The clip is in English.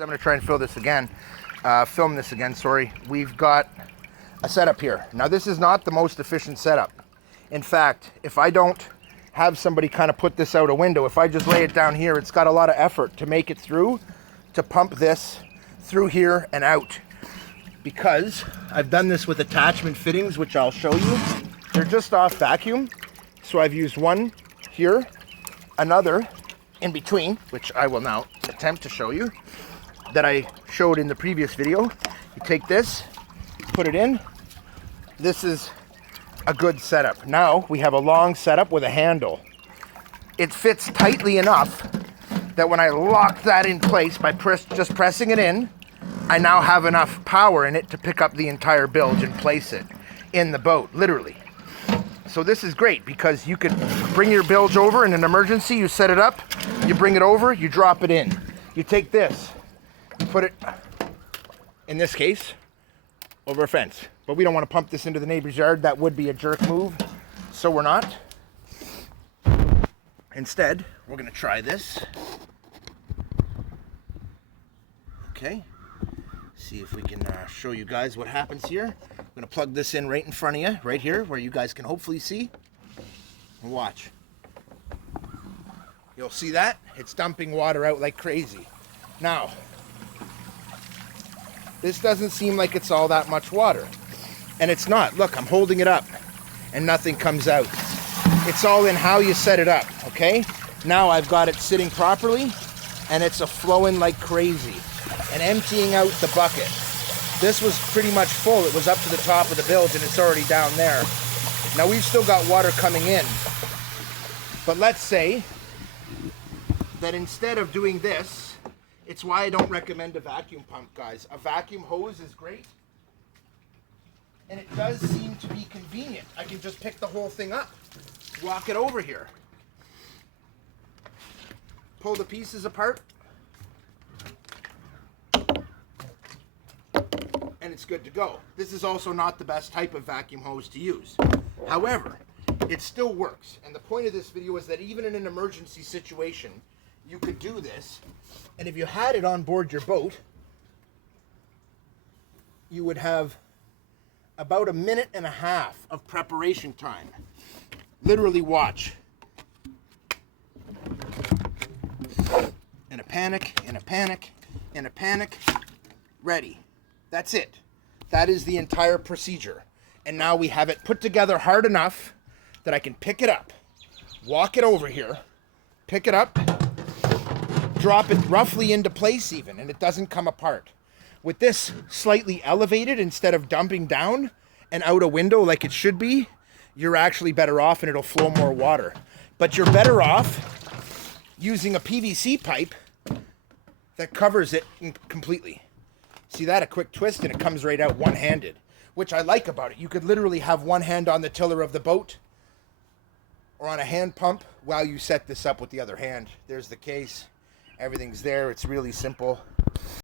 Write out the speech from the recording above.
I'm going to try and film this again, sorry. We've got a setup here. Now this is not the most efficient setup. In fact, if I don't have somebody kind of put this out a window, if I just lay it down here, it's got a lot of effort to make it through, to pump this through here and out. Because I've done this with attachment fittings, which I'll show you. They're just off vacuum. So I've used one here, another in between, which I will now attempt to show you, that I showed in the previous video. You take this, put it in. This is a good setup. Now we have a long setup with a handle. It fits tightly enough that when I lock that in place by just pressing it in, I now have enough power in it to pick up the entire bilge and place it in the boat, literally. So this is great because you could bring your bilge over in an emergency, you set it up, you bring it over, you drop it in. You take this, you put it, in this case, over a fence. But we don't want to pump this into the neighbor's yard. That would be a jerk move, so we're not. Instead, we're going to try this. Okay. See if we can show you guys what happens here. I'm going to plug this in right in front of you, right here, where you guys can hopefully see. And watch. You'll see that? It's dumping water out like crazy. Now, this doesn't seem like it's all that much water. And it's not. Look, I'm holding it up and nothing comes out. It's all in how you set it up, okay? Now I've got it sitting properly and it's flowing like crazy and emptying out the bucket. This was pretty much full. It was up to the top of the bilge and it's already down there. Now we've still got water coming in. But let's say that instead of doing this, it's why I don't recommend a vacuum pump, guys. A vacuum hose is great. And it does seem to be convenient. I can just pick the whole thing up, walk it over here, pull the pieces apart, and it's good to go. This is also not the best type of vacuum hose to use. However, it still works. And the point of this video is that even in an emergency situation, you could do this. And if you had it on board your boat, you would have about 1.5 minutes of preparation time. Literally watch. In a panic, in a panic, in a panic, ready. That's it. That is the entire procedure. And now we have it put together hard enough that I can pick it up, walk it over here, pick it up, drop it roughly into place even, and it doesn't come apart. With this slightly elevated instead of dumping down and out a window like it should be, you're actually better off and it'll flow more water. But you're better off using a PVC pipe that covers it completely. See that? A quick twist and it comes right out one-handed, which I like about it. You could literally have one hand on the tiller of the boat or on a hand pump while you set this up with the other hand. There's the case. Everything's there. It's really simple.